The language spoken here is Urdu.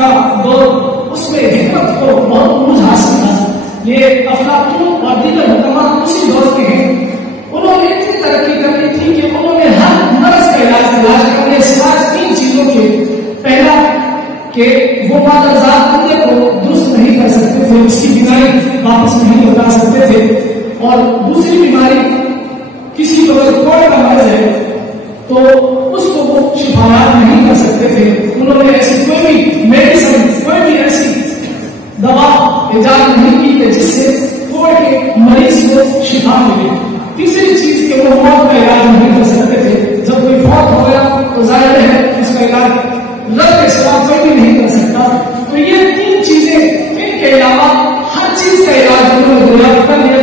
کا دور، اس میں حکمت کو بہت عروج حاصل تھا. یہ افلاطون اور دیگر حکماء اسی دور کے ہیں. انہوں نے اتنی ترقی کر لی تھی کہ انہوں نے ہر مرض کا علاج کرنے سوائے 3 چیزوں کے. پہلا کہ وہ مادرزاد بندے کو درست نہیں کر سکتے تھے، اس کی بیماری واپس نہیں لوٹا سکتے تھے. اور دوسری بیماری، کسی کو اگر کوڑ کا مرض ہے تو اس کو وہ شفایاب نہیں کر سکتے تھے. انہوں نے ایسی کوئی بھی میڈیسن، کوئی بھی ایسی دوا ایجاد نہیں کی کہ جس سے کوڑ کے مریض کو شفا ملے. تیسری چیز کہ وہ موت کا علاج نہیں کر سکتے تھے. جب کوئی فوت ہو گیا تو ظاہر ہے اس کا علاج رد کے سوا کوئی بھی نہیں کر سکتا. تو یہ 3 چیزیں، ان کے علاوہ ہر چیز کا علاج انہوں نے دریافت کر لیا.